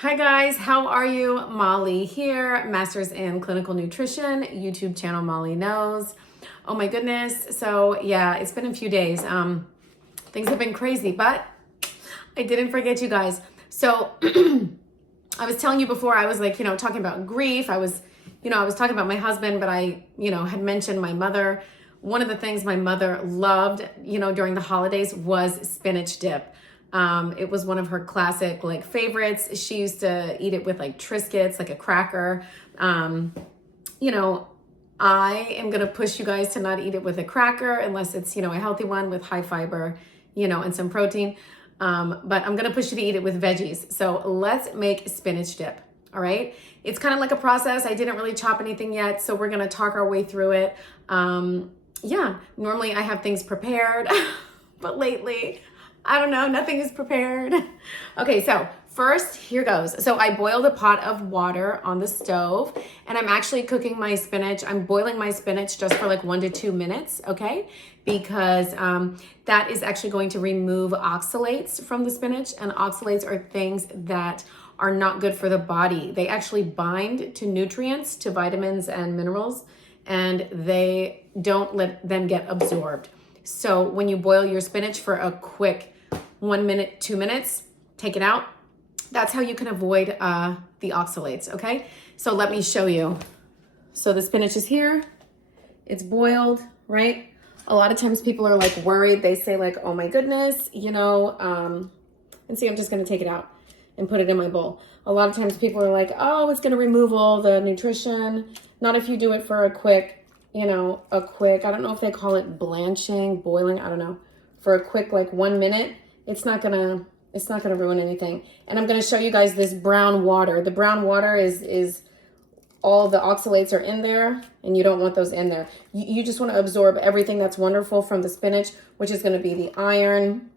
Hi guys, how are you? Molly here, Masters in Clinical Nutrition, YouTube channel Molly Knows. Oh my goodness. So yeah, it's been a few days. Things have been crazy, but I didn't forget you guys. So I was telling you before, I was like, talking about grief. I was talking about my husband, but I, had mentioned my mother. One of the things my mother loved, during the holidays was spinach dip. It was one of her classic favorites. She used to eat it with Triscuits, like a cracker. I am going to push you guys to not eat it with a cracker unless it's, a healthy one with high fiber, and some protein. But I'm going to push you to eat it with veggies. So let's make spinach dip. All right. It's kind of like a process. I didn't really chop anything yet, so we're going to talk our way through it. Normally I have things prepared, but lately, I don't know, nothing is prepared. Okay, so first, here goes. So I boiled a pot of water on the stove, and I'm actually cooking my spinach. I'm boiling my spinach just for 1 to 2 minutes, okay? Because that is actually going to remove oxalates from the spinach, and oxalates are things that are not good for the body. They actually bind to nutrients, to vitamins and minerals, and they don't let them get absorbed. So when you boil your spinach for a quick 1 minute, 2 minutes, take it out. That's how you can avoid the oxalates, okay? So let me show you. So the spinach is here. It's boiled, right? A lot of times people are worried. They say oh my goodness, and see, I'm just gonna take it out and put it in my bowl. A lot of times people are oh, it's gonna remove all the nutrition. Not if you do it for a quick, I don't know if they call it blanching, boiling, I don't know. For a quick 1 minute, it's not gonna ruin anything. And I'm gonna show you guys this brown water. The brown water is all the oxalates are in there, and you don't want those in there. You just wanna absorb everything that's wonderful from the spinach, which is gonna be the iron,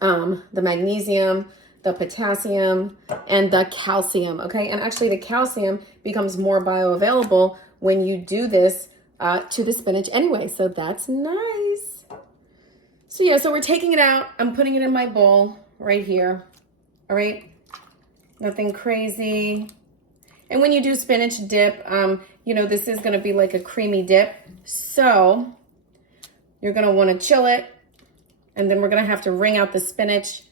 the magnesium, the potassium, and the calcium, okay? And actually the calcium becomes more bioavailable when you do this to the spinach anyway, so that's nice. So yeah, so we're taking it out. I'm putting it in my bowl right here, all right? Nothing crazy. And when you do spinach dip, this is gonna be like a creamy dip. So you're gonna wanna chill it, and then we're gonna have to wring out the spinach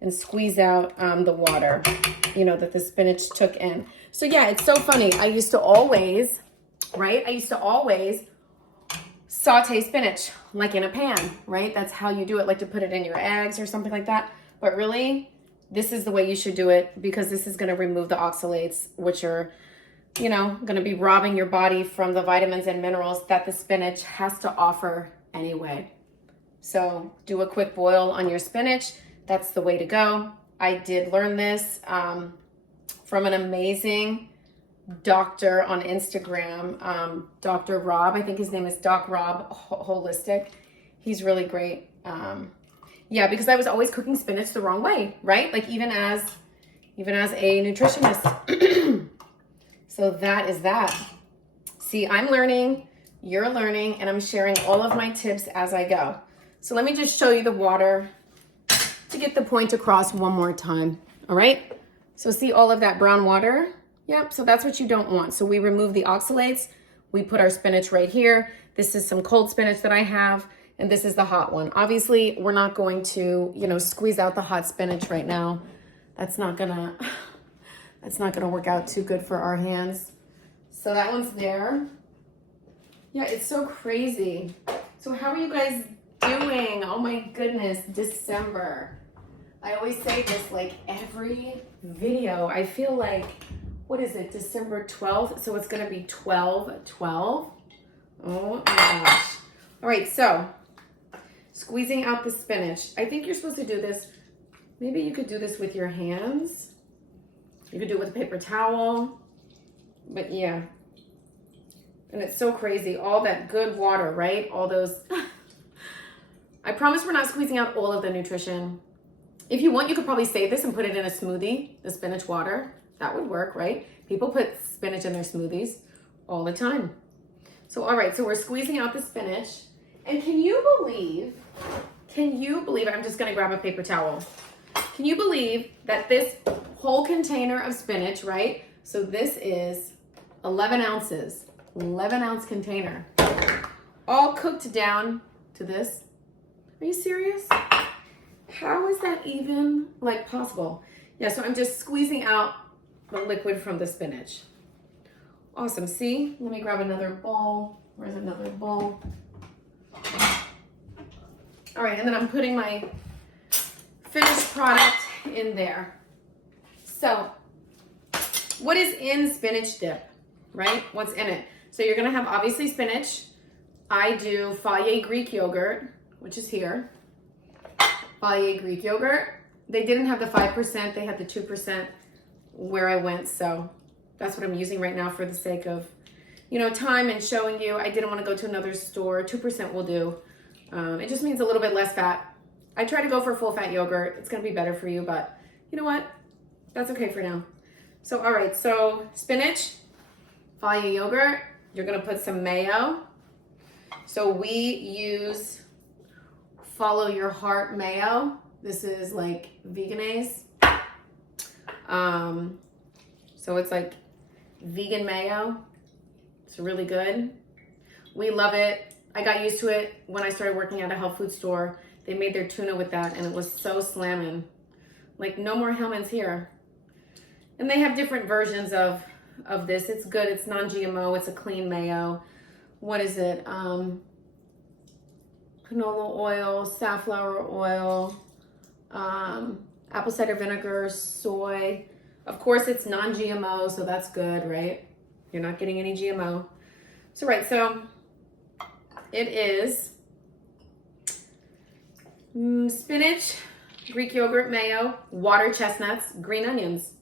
and squeeze out the water, that the spinach took in. So yeah, it's so funny. I used to always saute spinach in a pan, right? That's how you do it, to put it in your eggs or something like that. But really, this is the way you should do it, because this is going to remove the oxalates, which are, going to be robbing your body from the vitamins and minerals that the spinach has to offer anyway. So do a quick boil on your spinach. That's the way to go. I did learn this from an amazing doctor on Instagram, Dr. Rob. I think his name is Doc Rob Holistic. He's really great. Because I was always cooking spinach the wrong way, right? Even as a nutritionist. So that is that. See, I'm learning, you're learning, and I'm sharing all of my tips as I go. So let me just show you the water to get the point across one more time. All right. So see all of that brown water? Yep, so that's what you don't want. So we remove the oxalates. We put our spinach right here. This is some cold spinach that I have, and this is the hot one. Obviously, we're not going to, squeeze out the hot spinach right now. That's not gonna work out too good for our hands. So that one's there. Yeah, it's so crazy. So how are you guys doing? Oh my goodness, December. I always say this every video. I feel what is it, December 12th? So it's gonna be 12/12. Oh my gosh. All right, so squeezing out the spinach. I think you're supposed to do this. Maybe you could do this with your hands. You could do it with a paper towel. But yeah. And it's so crazy. All that good water, right? All those. I promise we're not squeezing out all of the nutrition. If you want, you could probably save this and put it in a smoothie, the spinach water. That would work, right? People put spinach in their smoothies all the time. So, all right, so we're squeezing out the spinach. And can you believe, I'm just gonna grab a paper towel. Can you believe that this whole container of spinach, right? So this is 11 ounces, 11 ounce container, all cooked down to this. Are you serious? How is that even like possible? Yeah, so I'm just squeezing out the liquid from the spinach. Awesome, see? Let me grab another bowl. Where's another bowl? All right, and then I'm putting my finished product in there. So, what is in spinach dip, right? What's in it? So you're gonna have obviously spinach. I do Fage Greek yogurt, which is here. Fage Greek yogurt. They didn't have the 5%, they had the 2% where I went, so that's what I'm using right now for the sake of, you know, time and showing you. I didn't want to go to another store. 2% will do. It just means a little bit less fat. I try to go for full fat yogurt. It's going to be better for you, but you know what? That's okay for now. So, all right, so spinach, Fage yogurt. You're going to put some mayo. So we use Follow Your Heart mayo. This is like veganese. So it's like vegan mayo. It's really good. We love it. I got used to it when I started working at a health food store. They made their tuna with that and it was so slamming. Like no more Hellmann's here. And they have different versions of this. It's good. It's non-GMO. It's a clean mayo. What is it? Canola oil, safflower oil, apple cider vinegar, soy. Of course, it's non-GMO, so that's good, right? You're not getting any GMO. So, right, so it is spinach, Greek yogurt, mayo, water, chestnuts, green onions,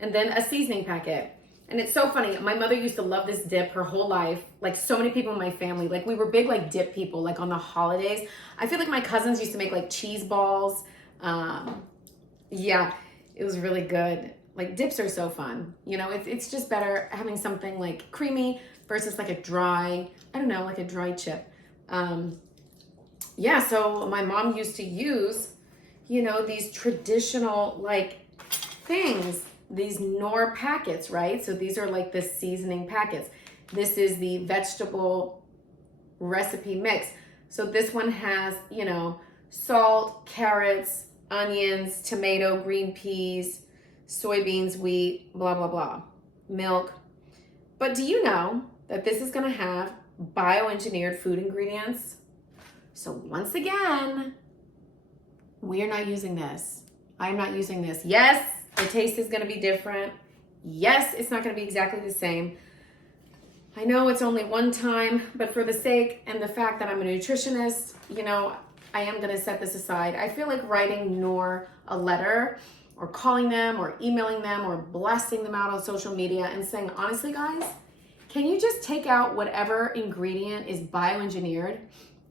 and then a seasoning packet. And it's so funny. My mother used to love this dip her whole life. Like so many people in my family. Like we were big like dip people, like on the holidays. I feel like my cousins used to make like cheese balls. Yeah, it was really good. Like dips are so fun. You know, it's just better having something like creamy versus like a dry, I don't know, like a dry chip. Yeah, so my mom used to use, you know, these traditional like things, these Knorr packets, right? So these are like the seasoning packets. This is the vegetable recipe mix. So this one has, you know, salt, carrots, onions, tomato, green peas, soybeans, wheat, blah, blah, blah, milk. But do you know that this is gonna have bioengineered food ingredients? So once again, we are not using this. I'm not using this. Yes, the taste is gonna be different. Yes, it's not gonna be exactly the same. I know it's only one time, but for the sake and the fact that I'm a nutritionist, you know, I am gonna set this aside. I feel like writing Knorr a letter or calling them or emailing them or blasting them out on social media and saying, honestly guys, can you just take out whatever ingredient is bioengineered,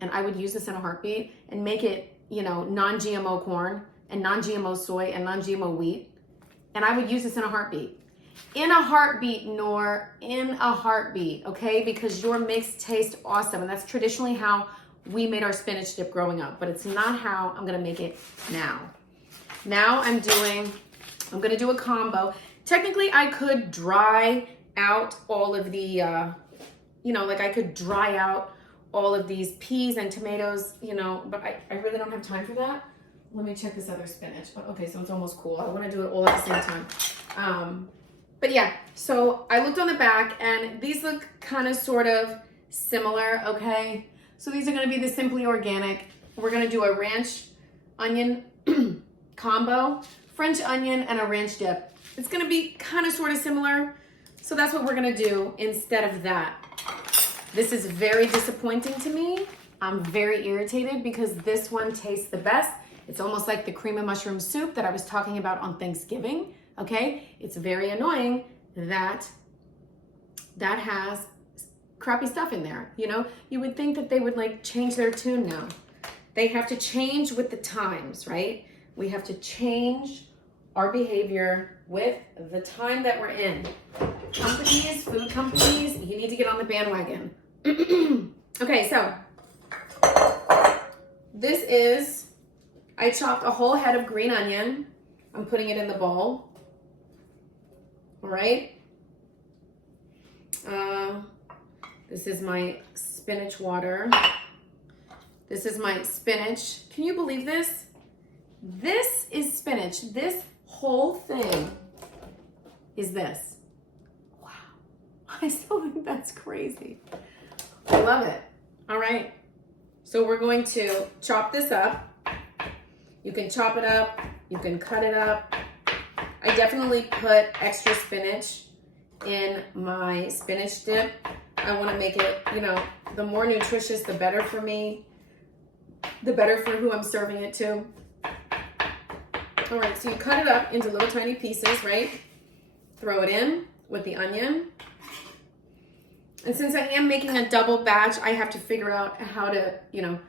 and I would use this in a heartbeat, and make it, you know, non-GMO corn and non-GMO soy and non-GMO wheat, and I would use this in a heartbeat. In a heartbeat, Knorr, in a heartbeat, okay? Because your mix tastes awesome, and that's traditionally how we made our spinach dip growing up, but it's not how I'm gonna make it now. Now I'm gonna do a combo. Technically, I could dry out all of the, you know, like I could dry out all of these peas and tomatoes, you know, but I really don't have time for that. Let me check this other spinach. Okay, so it's almost cool. I wanna do it all at the same time. But yeah, so I looked on the back and these look kind of sort of similar, okay? So these are gonna be the Simply Organic. We're gonna do a ranch onion combo, French onion and a ranch dip. It's gonna be kind of sort of similar. So that's what we're gonna do instead of that. This is very disappointing to me. I'm very irritated because this one tastes the best. It's almost like the cream of mushroom soup that I was talking about on Thanksgiving, okay? It's very annoying that that has crappy stuff in there, you know? You would think that they would like change their tune now. They have to change with the times, right? We have to change our behavior with the time that we're in. Companies, food companies, you need to get on the bandwagon. Okay, so this is, I chopped a whole head of green onion. I'm putting it in the bowl. All right. This is my spinach water. This is my spinach. Can you believe this? This is spinach. This whole thing is this. Wow. I still think that's crazy. I love it. All right. So we're going to chop this up. You can chop it up. You can cut it up. I definitely put extra spinach in my spinach dip. I want to make it, you know, the more nutritious, the better for me, the better for who I'm serving it to. All right, so you cut it up into little tiny pieces, right? Throw it in with the onion. And since I am making a double batch, I have to figure out how to, you know,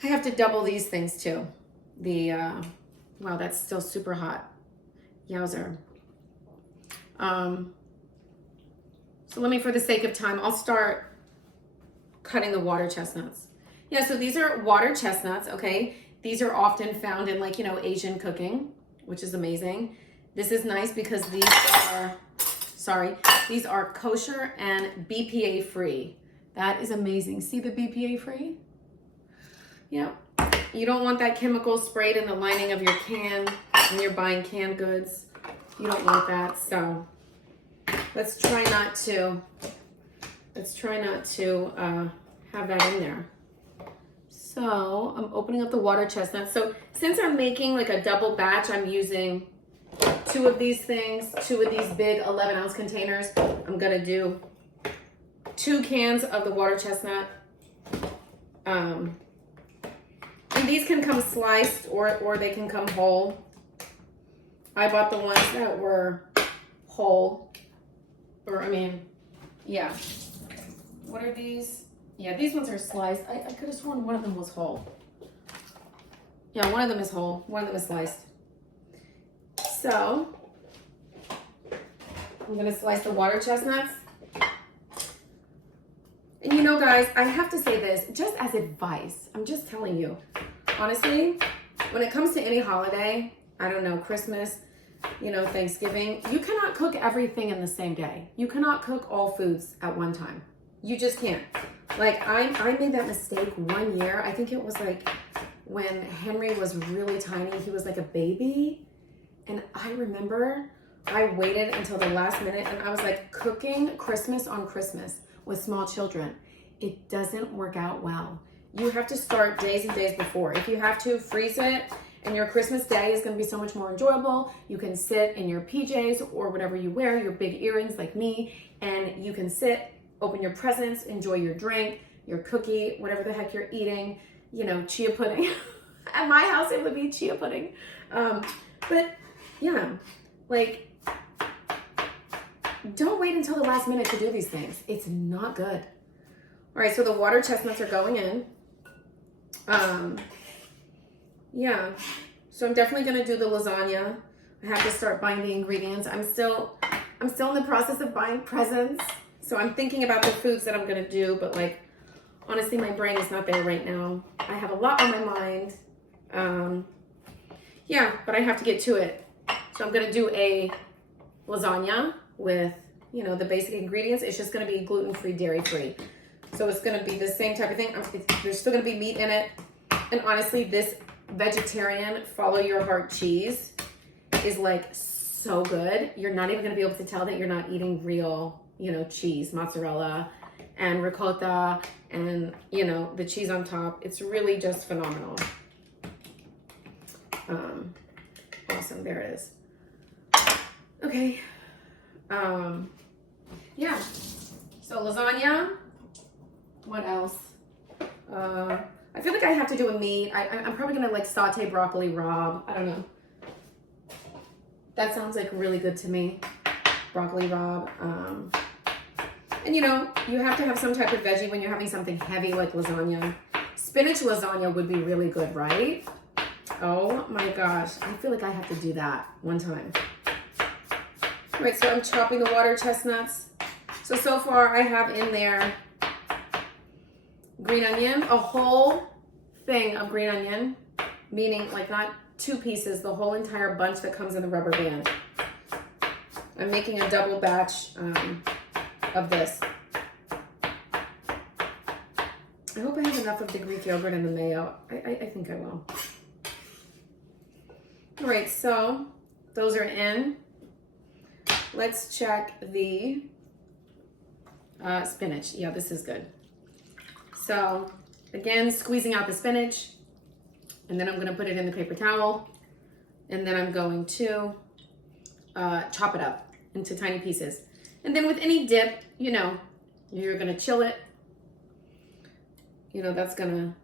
I have to double these things too. Wow, that's still super hot. Yowzer. So let me, for the sake of time, I'll start cutting the water chestnuts. Yeah, so these are water chestnuts, okay? These are often found in, like, you know, Asian cooking, which is amazing. This is nice because these are kosher and BPA free. That is amazing. See the BPA free? Yeah. You don't want that chemical sprayed in the lining of your can when you're buying canned goods. You don't want that, so let's try not to have that in there. So I'm opening up the water chestnuts. So since I'm making like a double batch, I'm using 2 of these things, 2 of these big 11-ounce containers. I'm gonna do 2 cans of the water chestnut. And these can come sliced or they can come whole. I bought the ones that were whole. Or, I mean, yeah. What are these? Yeah, these ones are sliced. I could have sworn one of them was whole. Yeah, one of them is whole. One of them is sliced. So, I'm going to slice the water chestnuts. And you know, guys, I have to say this just as advice. I'm just telling you. Honestly, when it comes to any holiday, I don't know, Christmas, you know, Thanksgiving, you cannot cook everything in the same day. You cannot cook all foods at one time. You just can't. Like, I made that mistake one year. I think it was like when Henry was really tiny. He was like a baby. And I remember I waited until the last minute and I was like cooking Christmas on Christmas with small children. It doesn't work out well. You have to start days and days before. If you have to, freeze it. And your Christmas day is going to be so much more enjoyable. You can sit in your PJs or whatever you wear, your big earrings like me, and you can sit, open your presents, enjoy your drink, your cookie, whatever the heck you're eating, you know, chia pudding. At my house, it would be chia pudding. But yeah, like, don't wait until the last minute to do these things. It's not good. All right, so the water chestnuts are going in. Yeah, so I'm definitely gonna do the lasagna. I have to start buying the ingredients. I'm still in the process of buying presents. So I'm thinking about the foods that I'm gonna do, but like, honestly, my brain is not there right now. I have a lot on my mind. Yeah, but I have to get to it. So I'm gonna do a lasagna with, you know, the basic ingredients. It's just gonna be gluten-free, dairy-free. So it's gonna be the same type of thing. There's still gonna be meat in it. And honestly, this vegetarian follow your heart cheese is like so good. You're not even gonna be able to tell that you're not eating real, you know, cheese, mozzarella and ricotta and, you know, the cheese on top. It's really just phenomenal. Awesome, there it is. Okay. Yeah. So lasagna. What else? I feel like I have to do a meat. I'm probably gonna like saute broccoli raw. I don't know. That sounds like really good to me. Broccoli raw. And you know, you have to have some type of veggie when you're having something heavy like lasagna. Spinach lasagna would be really good, right? Oh my gosh. I feel like I have to do that one time. All right, so I'm chopping the water chestnuts. So far I have in there green onion, a whole thing of green onion, meaning like not 2 pieces, the whole entire bunch that comes in the rubber band. I'm making a double batch of this. I hope I have enough of the Greek yogurt and the mayo. I think I will. All right, so those are in. Let's check the spinach. Yeah, this is good. So again, squeezing out the spinach, and then I'm gonna put it in the paper towel, and then I'm going to chop it up into tiny pieces. And then with any dip, you know, you're gonna chill it. You know, that's gonna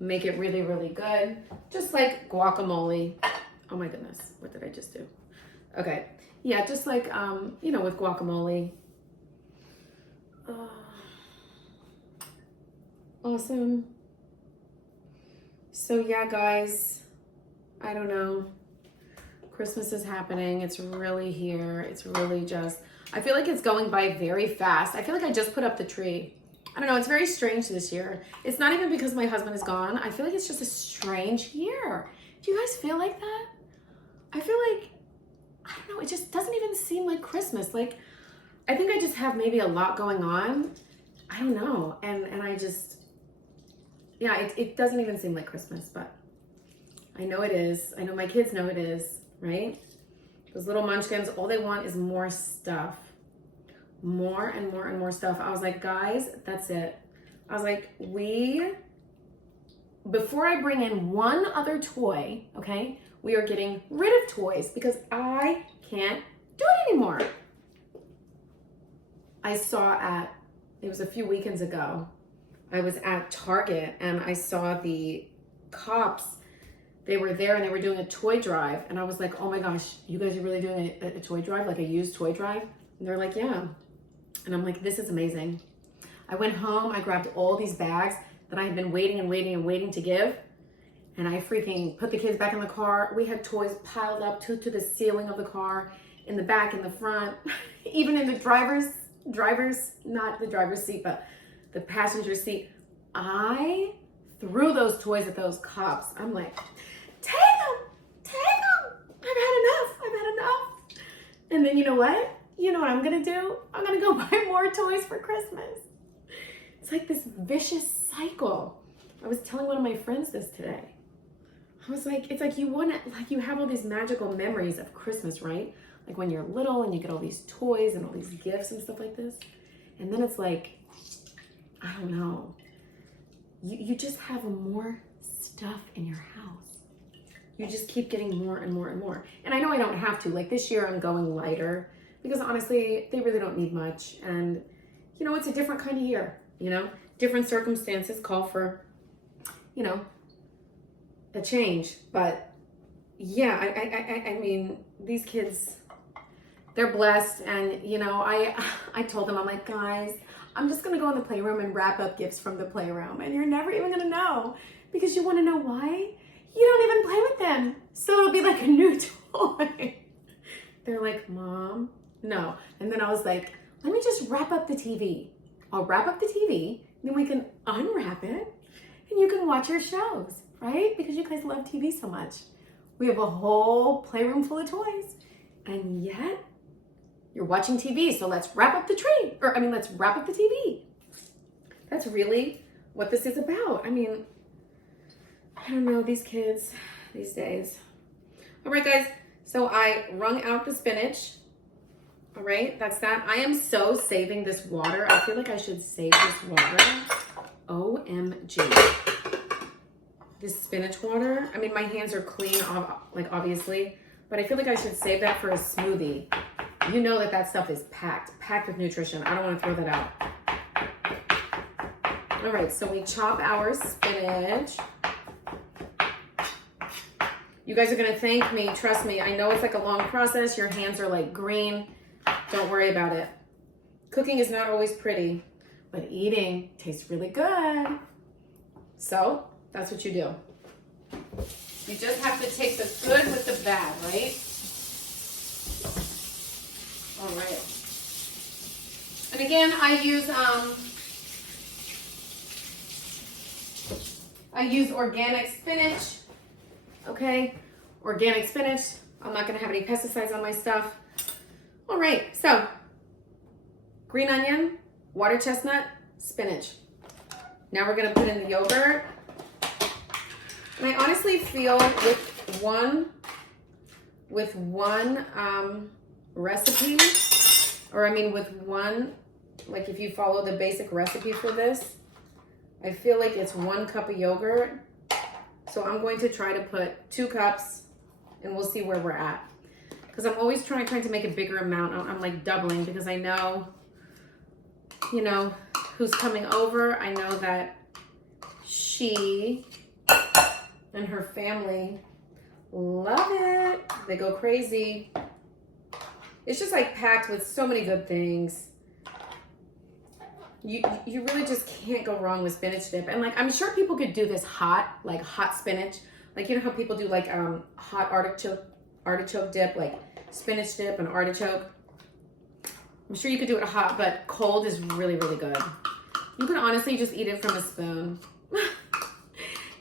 make it really, really good. Just like guacamole. Oh my goodness, what did I just do? Okay, yeah, just like, you know, with guacamole. Awesome. So yeah, guys, I don't know. Christmas is happening. It's really here. It's really just, I feel like it's going by very fast. I feel like I just put up the tree. I don't know, it's very strange this year. It's not even because my husband is gone. I feel like it's just a strange year. Do you guys feel like that? I feel like, I don't know, it just doesn't even seem like Christmas. Like, I think I just have maybe a lot going on. I don't know. And I just, yeah, it doesn't even seem like Christmas, but I know it is. I know my kids know it is, right? Those little munchkins, all they want is more stuff. More and more and more stuff. I was like, guys, that's it. I was like, before I bring in one other toy, okay, we are getting rid of toys because I can't do it anymore. I saw it was a few weekends ago, I was at Target and I saw the cops. They were there and they were doing a toy drive. And I was like, oh my gosh, you guys are really doing a toy drive, like a used toy drive? And they're like, yeah. And I'm like, this is amazing. I went home, I grabbed all these bags that I had been waiting and waiting and waiting to give. And I freaking put the kids back in the car. We had toys piled up to the ceiling of the car, in the back, in the front, even in the driver's, not the driver's seat, but the passenger seat. I threw those toys at those cops. I'm like, take them. I've had enough. And then you know what? You know what I'm gonna do? I'm gonna go buy more toys for Christmas. It's like this vicious cycle. I was telling one of my friends this today. I was like, it's like you have all these magical memories of Christmas, right? Like when you're little and you get all these toys and all these gifts and stuff like this. And then it's like, I don't know. You just have more stuff in your house. You just keep getting more and more and more. And I know I don't have to. Like this year I'm going lighter because honestly, they really don't need much. And you know, it's a different kind of year, you know? Different circumstances call for, you know, a change. But yeah, I mean, these kids, they're blessed. And you know, I told them, I'm like, guys, I'm just gonna go in the playroom and wrap up gifts from the playroom. And you're never even gonna know, because you wanna know why? You don't even play with them. So it'll be like a new toy. They're like, Mom, no. And then I was like, let me just wrap up the TV. I'll wrap up the TV, then we can unwrap it, and you can watch your shows, right? Because you guys love TV so much. We have a whole playroom full of toys, and yet you're watching TV, so let's wrap up the tree. Let's wrap up the TV. That's really what this is about. I mean, I don't know, these kids these days. All right, guys, so I wrung out the spinach. All right, that's that. I am so saving this water. I feel like I should save this water. OMG. This spinach water. I mean, my hands are clean, like obviously, but I feel like I should save that for a smoothie. You know that stuff is packed with nutrition. I don't want to throw that out. All right, so we chop our spinach. You guys are gonna thank me, trust me. I know it's like a long process. Your hands are like green. Don't worry about it. Cooking is not always pretty, but eating tastes really good. So that's what you do. You just have to take the good with the bad, right? All right. And again, I use organic spinach. Okay, organic spinach. I'm not gonna have any pesticides on my stuff. All right, so green onion, water chestnut, spinach. Now we're gonna put in the yogurt. And I honestly feel with one recipe, or I mean with one, like if you follow the basic recipe for this, I feel like it's 1 cup of yogurt. So I'm going to try to put 2 cups and we'll see where we're at. Because I'm always trying to make a bigger amount. I'm like doubling because I know, you know, who's coming over. I know that she and her family love it. They go crazy. It's just like packed with so many good things. You really just can't go wrong with spinach dip. And like, I'm sure people could do this hot, like hot spinach. Like, you know how people do like hot artichoke dip, like spinach dip and artichoke. I'm sure you could do it hot, but cold is really, really good. You can honestly just eat it from a spoon.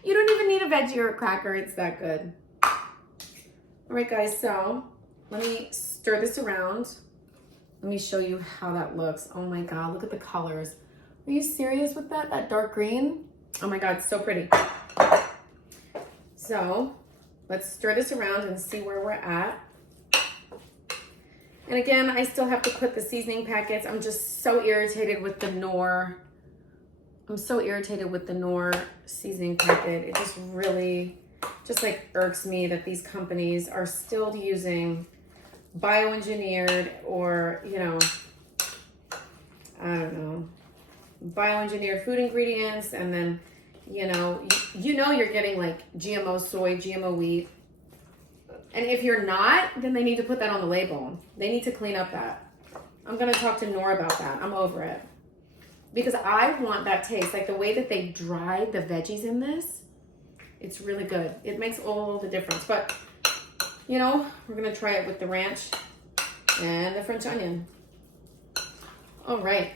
You don't even need a veggie or a cracker. It's that good. All right, guys, so let me stir this around. Let me show you how that looks. Oh my God, look at the colors. Are you serious with that? That dark green? Oh my God, so pretty. So let's stir this around and see where we're at. And again, I still have to put the seasoning packets. I'm just so irritated with the Knorr. I'm so irritated with the Knorr seasoning packet. It just really, just like irks me that these companies are still using bioengineered or, you know, I don't know, bioengineered food ingredients. And then, you know you're getting like GMO soy, GMO wheat. And if you're not, then they need to put that on the label. They need to clean up that. I'm going to talk to Nora about that. I'm over it. Because I want that taste. Like the way that they dried the veggies in this, it's really good. It makes all the difference. But, you know, we're going to try it with the ranch and the French onion. All right.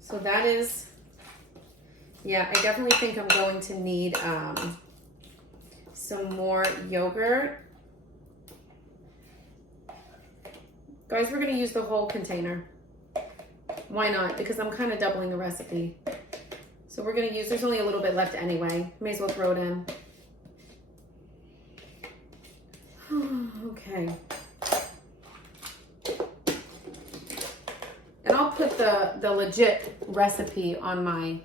So that is, yeah, I definitely think I'm going to need some more yogurt. Guys, we're going to use the whole container. Why not? Because I'm kind of doubling the recipe. So we're going to use, there's only a little bit left anyway. May as well throw it in. Okay. And I'll put the legit recipe on my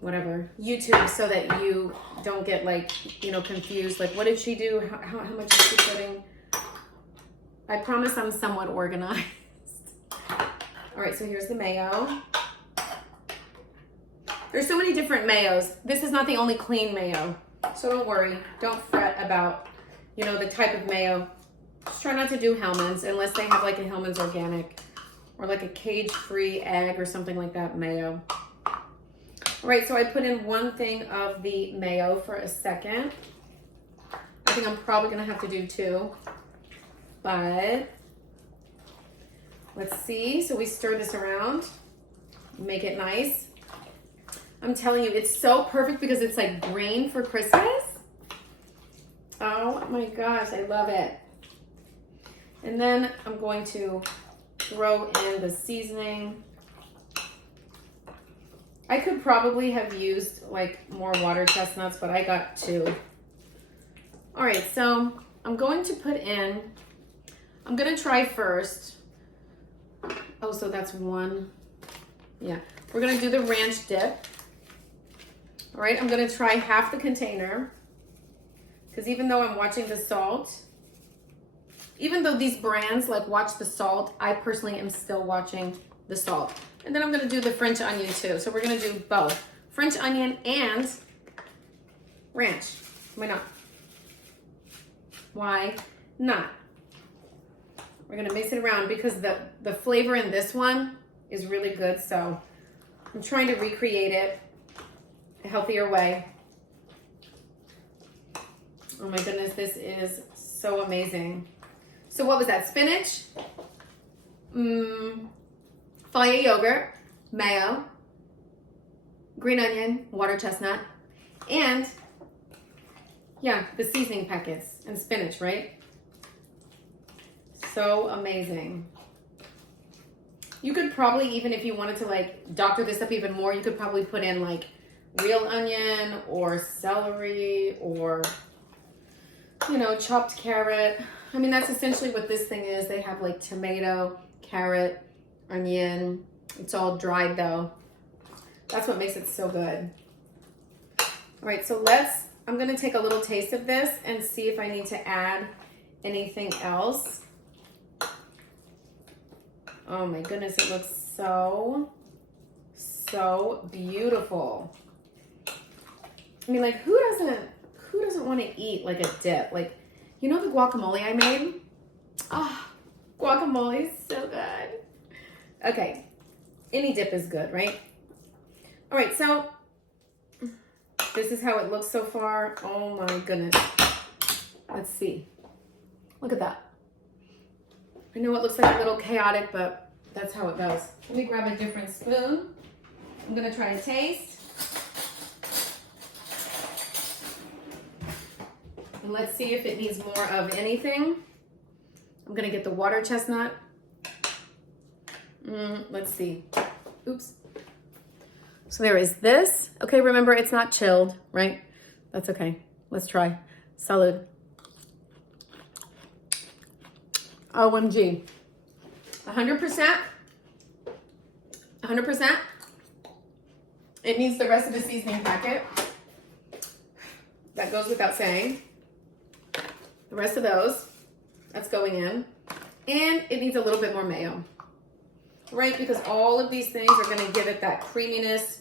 whatever YouTube so that you don't get like, you know, confused. Like, what did she do? How much is she putting? I promise I'm somewhat organized. All right, so here's the mayo. There's so many different mayos. This is not the only clean mayo. So don't worry. Don't fret about, you know, the type of mayo. Just try not to do Hellmann's unless they have like a Hellmann's organic or like a cage-free egg or something like that mayo. All right, so I put in 1 thing of the mayo for a second. I think I'm probably gonna have to do 2, but let's see. So we stir this around, make it nice. I'm telling you, it's so perfect because it's like grain for Christmas. Oh my gosh, I love it. And then I'm going to throw in the seasoning. I could probably have used like more water chestnuts, but I got 2. All right, so I'm going to put in, I'm gonna try first. Oh, so that's 1. Yeah, we're gonna do the ranch dip. All right, I'm gonna try half the container because even though I'm watching the salt, even though these brands like watch the salt, I personally am still watching the salt. And then I'm gonna do the French onion too. So we're gonna do both French onion and ranch. Why not? Why not? We're gonna mix it around because the flavor in this one is really good. So I'm trying to recreate it a healthier way. Oh my goodness, this is so amazing. So what was that? Spinach, Fire yogurt, mayo, green onion, water chestnut, and yeah, the seasoning packets and spinach, right? so amazing. You could probably, even if you wanted to like doctor this up even more, you could probably put in like real onion or celery or, you know, chopped carrot. I mean, that's essentially what this thing is. They have like tomato, carrot, onion. It's all dried though. That's what makes it so good. All right, so I'm gonna take a little taste of this and see if I need to add anything else. Oh my goodness, it looks so beautiful. I mean, like, who doesn't want to eat like a dip? Like, you know the guacamole I made? Ah, guacamole is so good. Okay, any dip is good, right? All right, so this is how it looks so far. Oh my goodness. Let's see. Look at that. I know it looks like a little chaotic, but that's how it goes. Let me grab a different spoon. I'm gonna try a taste. And let's see if it needs more of anything. I'm gonna get the water chestnut. Let's see. Oops. So there is this. Okay, remember it's not chilled, right? That's okay. Let's try. Salud. OMG. 100%. 100%. It needs the rest of the seasoning packet. That goes without saying. The rest of those, that's going in. And it needs a little bit more mayo. Right? Because all of these things are going to give it that creaminess.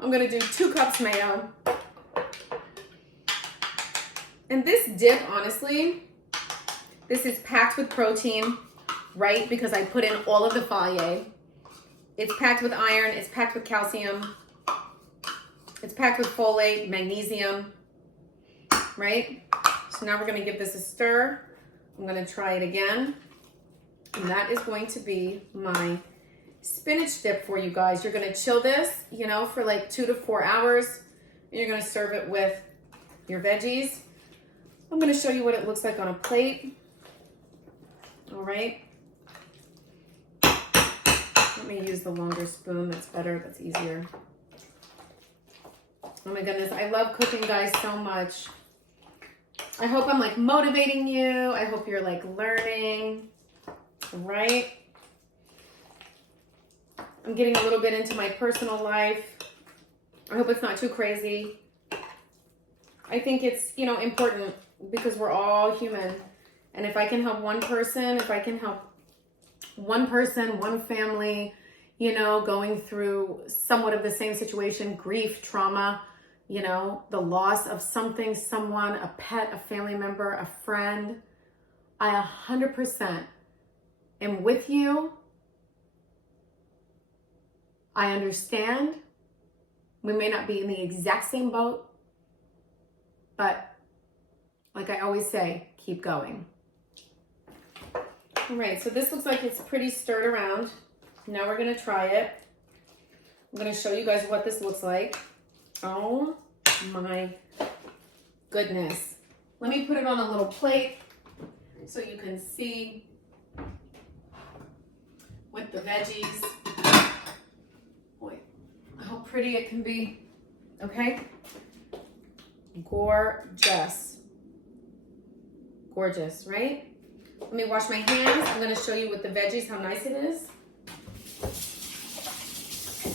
I'm going to do 2 cups mayo. And this dip, honestly, this is packed with protein, right? Because I put in all of the foliage. It's packed with iron. It's packed with calcium. It's packed with folate, magnesium, right? So now we're going to give this a stir. I'm going to try it again. And that is going to be my spinach dip for you guys. You're going to chill this, you know, for like 2 to 4 hours. And you're going to serve it with your veggies. I'm going to show you what it looks like on a plate. All right. Let me use the longer spoon. That's better. That's easier. Oh my goodness. I love cooking, guys, so much. I hope I'm like motivating you. I hope you're like learning, right? I'm getting a little bit into my personal life. I hope it's not too crazy. I think it's, you know, important because we're all human. And if I can help one person, if I can help one person, one family, you know, going through somewhat of the same situation, grief, trauma, you know, the loss of something, someone, a pet, a family member, a friend, I 100% am with you. I understand. We may not be in the exact same boat, but like I always say, keep going. All right, so this looks like it's pretty stirred around. Now we're gonna try it. I'm gonna show you guys what this looks like. Oh my goodness. Let me put it on a little plate so you can see with the veggies. Boy, how pretty it can be, okay? Gorgeous. Gorgeous, right? Let me wash my hands. I'm going to show you with the veggies how nice it is.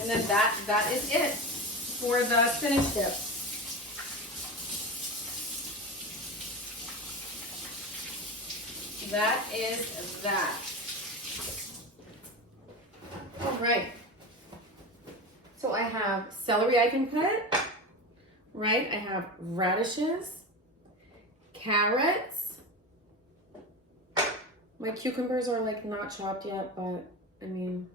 And then that is it for the spinach dip. That is that. All right. So I have celery I can put, right? I have radishes, carrots. My cucumbers are like not chopped yet, but I mean,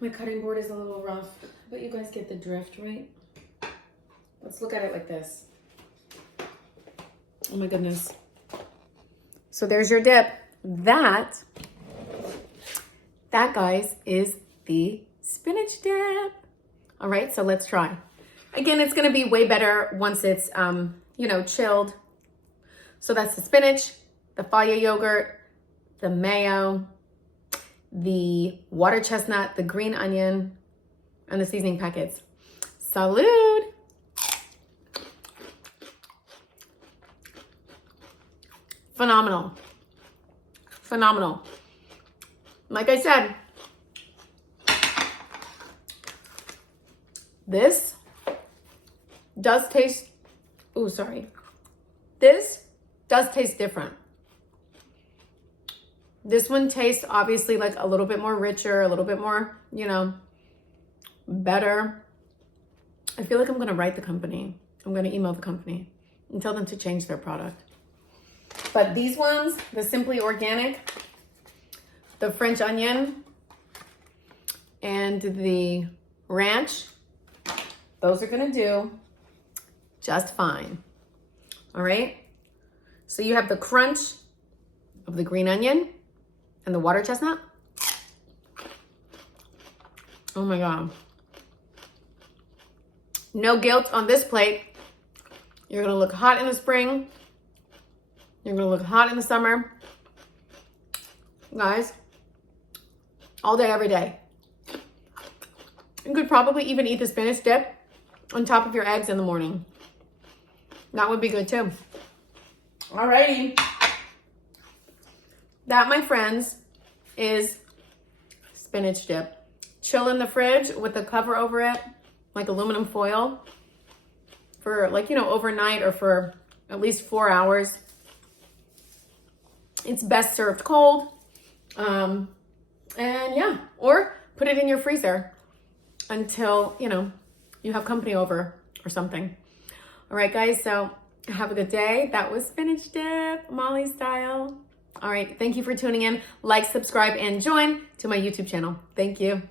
my cutting board is a little rough, but you guys get the drift, right? Let's look at it like this. Oh my goodness. So there's your dip. That guys is the spinach dip. All right, so let's try. Again, it's gonna be way better once it's you know, chilled. So that's the spinach, the faya yogurt, the mayo, the water chestnut, the green onion, and the seasoning packets. Salud! Phenomenal. Phenomenal. Like I said, this does taste, oh, sorry. This does taste different. This one tastes obviously like a little bit more richer, a little bit more, you know, better. I feel like I'm going to write the company. I'm going to email the company and tell them to change their product. But these ones, the Simply Organic, the French onion, and the ranch, those are going to do just fine. All right. So you have the crunch of the green onion and the water chestnut. Oh my God. No guilt on this plate. You're going to look hot in the spring. You're going to look hot in the summer. Guys, all day, every day. You could probably even eat the spinach dip on top of your eggs in the morning. That would be good too. Alrighty. That, my friends, is spinach dip. Chill in the fridge with the cover over it, like aluminum foil, for like, you know, overnight or for at least 4 hours. It's best served cold. And yeah, or put it in your freezer until, you know, you have company over or something. All right, guys, so have a good day. That was spinach dip, Molly style. All right, thank you for tuning in. Like, subscribe, and join to my YouTube channel. Thank you.